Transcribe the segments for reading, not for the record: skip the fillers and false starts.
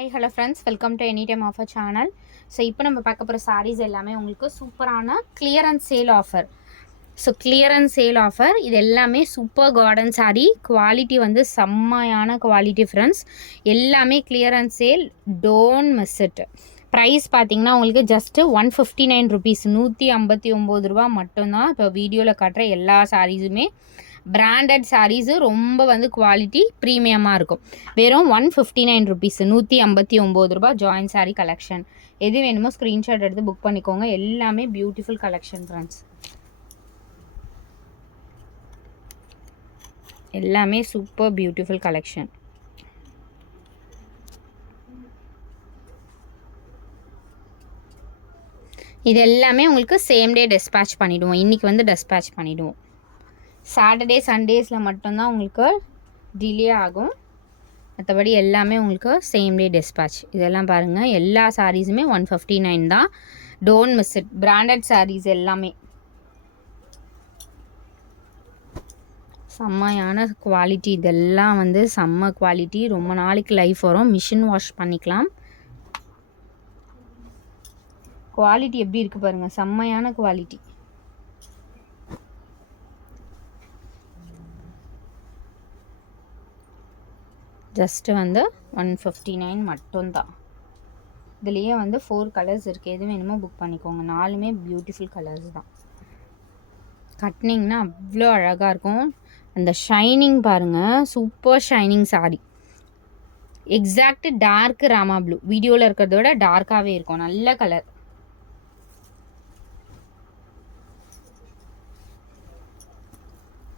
High hello friends, welcome to any time offer channel. So இப்போ நம்ம பார்க்க போகிற சாரீஸ் எல்லாமே உங்களுக்கு சூப்பரான clearance sale offer. So clearance sale offer இது எல்லாமே சூப்பர் கார்டன் சாரீ. குவாலிட்டி வந்து செம்மையான குவாலிட்டி ஃப்ரெண்ட்ஸ். எல்லாமே clearance sale, don't miss it. Price பார்த்தீங்கன்னா உங்களுக்கு ஜஸ்ட்டு 159 ருபீஸ், 159 ரூபா மட்டும்தான். இப்போ வீடியோவில் காட்டுற எல்லா சாரீஸுமே பிராண்டட் சாரீஸு, ரொம்ப வந்து குவாலிட்டி ப்ரீமியமாக இருக்கும். வெறும் 159 ருபீஸ், 159 ரூபா ஜாயின் சாரீ கலெக்ஷன். எது வேணுமோ ஸ்க்ரீன்ஷாட் எடுத்து புக் பண்ணிக்கோங்க. எல்லாமே பியூட்டிஃபுல் கலெக்ஷன் ஃப்ரெண்ட்ஸ். எல்லாமே சூப்பர் பியூட்டிஃபுல் கலெக்ஷன். இது எல்லாமே உங்களுக்கு சேம் டே டிஸ்பேட்ச் பண்ணிவிடுவோம். இன்றைக்கி வந்து டிஸ்பேட்ச் பண்ணிவிடுவோம். சாட்டர்டே சண்டேஸில் மட்டும்தான் உங்களுக்கு டிலே ஆகும். மற்றபடி எல்லாமே உங்களுக்கு சேம் டே டிஸ்பேட்ச். இதெல்லாம் பாருங்கள், எல்லா சாரீஸுமே 159 தான். Don't miss it. Branded saris எல்லாமே செம்மையான குவாலிட்டி. இதெல்லாம் வந்து செம்ம குவாலிட்டி. ரொம்ப நாளைக்கு லைஃப் வரும். மிஷின் வாஷ் பண்ணிக்கலாம். குவாலிட்டி எப்படி இருக்குது பாருங்கள், செம்மையான குவாலிட்டி. ஜஸ்ட்டு வந்து 159 மட்டும்தான். இதுலேயே வந்து 4 கலர்ஸ் இருக்குது. எது வேணுமோ புக் பண்ணிக்கோங்க. 4மே பியூட்டிஃபுல் கலர்ஸ் தான். கட்டினிங்னா அவ்வளோ அழகாக இருக்கும். அந்த ஷைனிங் பாருங்கள், super shining sari. Exact dark ராமா ப்ளூ. வீடியோவில் இருக்கிறத விட டார்க்காகவே இருக்கும். நல்ல கலர்.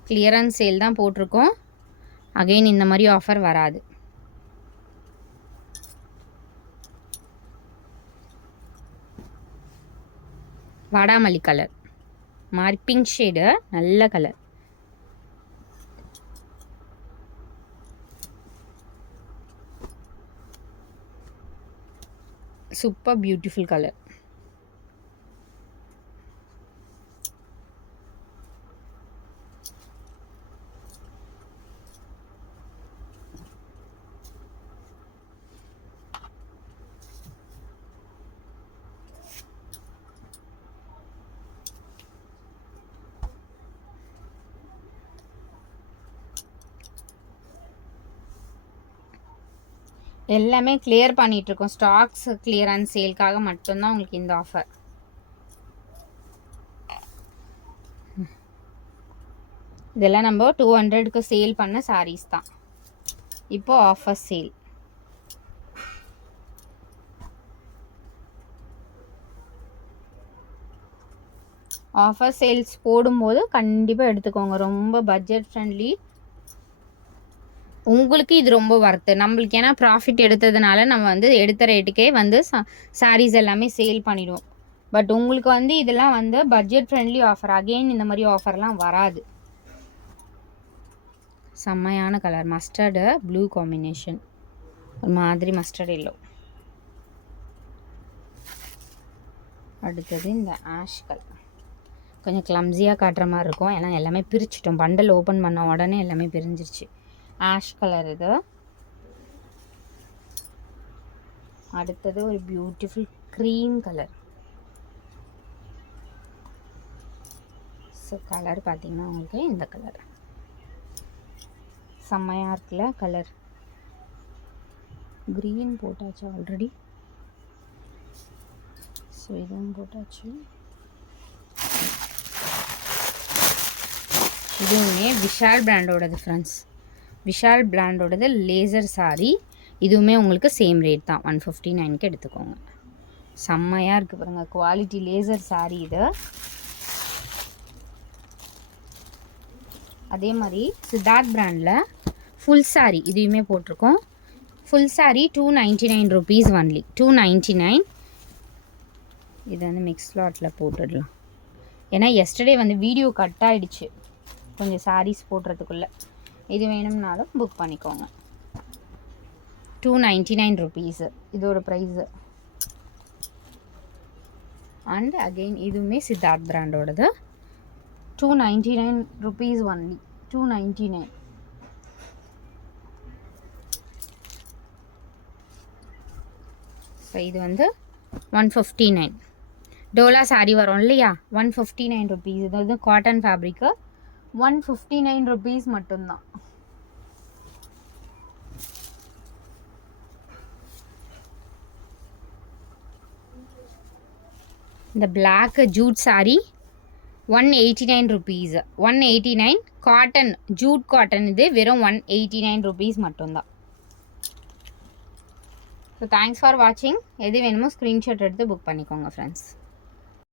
கிளியரன்ஸ் சேல் தான் போட்டிருக்கோம். அகைன் இந்த மாதிரி ஆஃபர் வராது. வாடாமல்லி கலர் மாதிரி பிங்க் ஷேடு, நல்ல கலர். Super beautiful colour. எல்லாமே கிளியர் பண்ணிகிட்ருக்கோம். ஸ்டாக்ஸ் கிளியரன்ஸ் சேல்க்காக மட்டும்தான் உங்களுக்கு இந்த ஆஃபர். இதெல்லாம் நம்ம 200க்கு சேல் பண்ண சாரீஸ் தான். இப்போ ஆஃபர் சேல். ஆஃபர் சேல்ஸ் போடும்போது கண்டிப்பாக எடுத்துக்கோங்க. ரொம்ப பட்ஜெட் ஃப்ரெண்ட்லி. உங்களுக்கு இது ரொம்ப ஒர்த்து. நம்மளுக்கு ஏன்னா ப்ராஃபிட் எடுத்ததுனால நம்ம வந்து எடுத்த ரேட்டுக்கே வந்து சாரீஸ் எல்லாமே சேல் பண்ணிவிடுவோம். பட் உங்களுக்கு வந்து இதெல்லாம் வந்து பட்ஜெட் ஃப்ரெண்ட்லி ஆஃபர். அகெயின் இந்த மாதிரி ஆஃபர்லாம் வராது. செம்மையான கலர். மஸ்டர்டு ப்ளூ காம்பினேஷன், ஒரு மாதிரி மஸ்டர்ட் எல்லோ. அடுத்தது இந்த ஆஷ் கலர். கொஞ்சம் கிளம்ஸியாக காட்டுற மாதிரி இருக்கும், ஏன்னா எல்லாமே பிரிச்சிட்டோம். பண்டல் ஓப்பன் பண்ண உடனே எல்லாமே பிரிஞ்சிருச்சு. ஆஷ் கலர் இது. அடுத்தது ஒரு beautiful cream colour. So colour பார்த்தீங்கன்னா உங்களுக்கு இந்த கலர் செம்மையாக இருக்குல்ல கலர். க்ரீன் போட்டாச்சு ஆல்ரெடி. ஸோ இதுவும் போட்டாச்சு. இதுவுமே விஷால் பிராண்டோடது ஃப்ரெண்ட்ஸ். விஷால் பிராண்டோடது லேசர் சாரீ. இதுவுமே உங்களுக்கு சேம் ரேட் தான், 159க்கு எடுத்துக்கோங்க. செம்மையாக இருக்குது பாருங்கள் குவாலிட்டி. லேசர் சாரீ இது. அதே மாதிரி சித்தார்த் பிராண்டில் ஃபுல் சாரீ இதையுமே போட்டிருக்கோம். Full sari 299 rupees only. 299. இது வந்து மிக்ஸ் லாட்டில் போட்டுடலாம். ஏன்னா எஸ்டர்டே வந்து வீடியோ கட் ஆகிடுச்சு கொஞ்சம் சாரீஸ் போடுறதுக்குள்ளே. இது வேணும்னாலும் புக் பண்ணிக்கோங்க. 299 ருபீஸு இதோட ப்ரைஸு. அண்ட் அகெயின் இதுவுமே சித்தார்த் பிராண்டோடது. 299 rupees only. 299. ஸோ இது வந்து 159. டோலா சாரீ வரும் இல்லையா, 159 ருபீஸ். இது வந்து காட்டன் ஃபேப்ரிக்கு, 159 ருபீஸ் மட்டும்தான். இந்த black jute sari 189 rupees. 189 cotton, jute cotton. இது வெறும் 189 ருபீஸ் மட்டும்தான். ஸோ தேங்க்ஸ் ஃபார் வாட்சிங். எது வேணுமோ ஸ்க்ரீன்ஷாட் எடுத்து புக் பண்ணிக்கோங்க ஃப்ரெண்ட்ஸ்.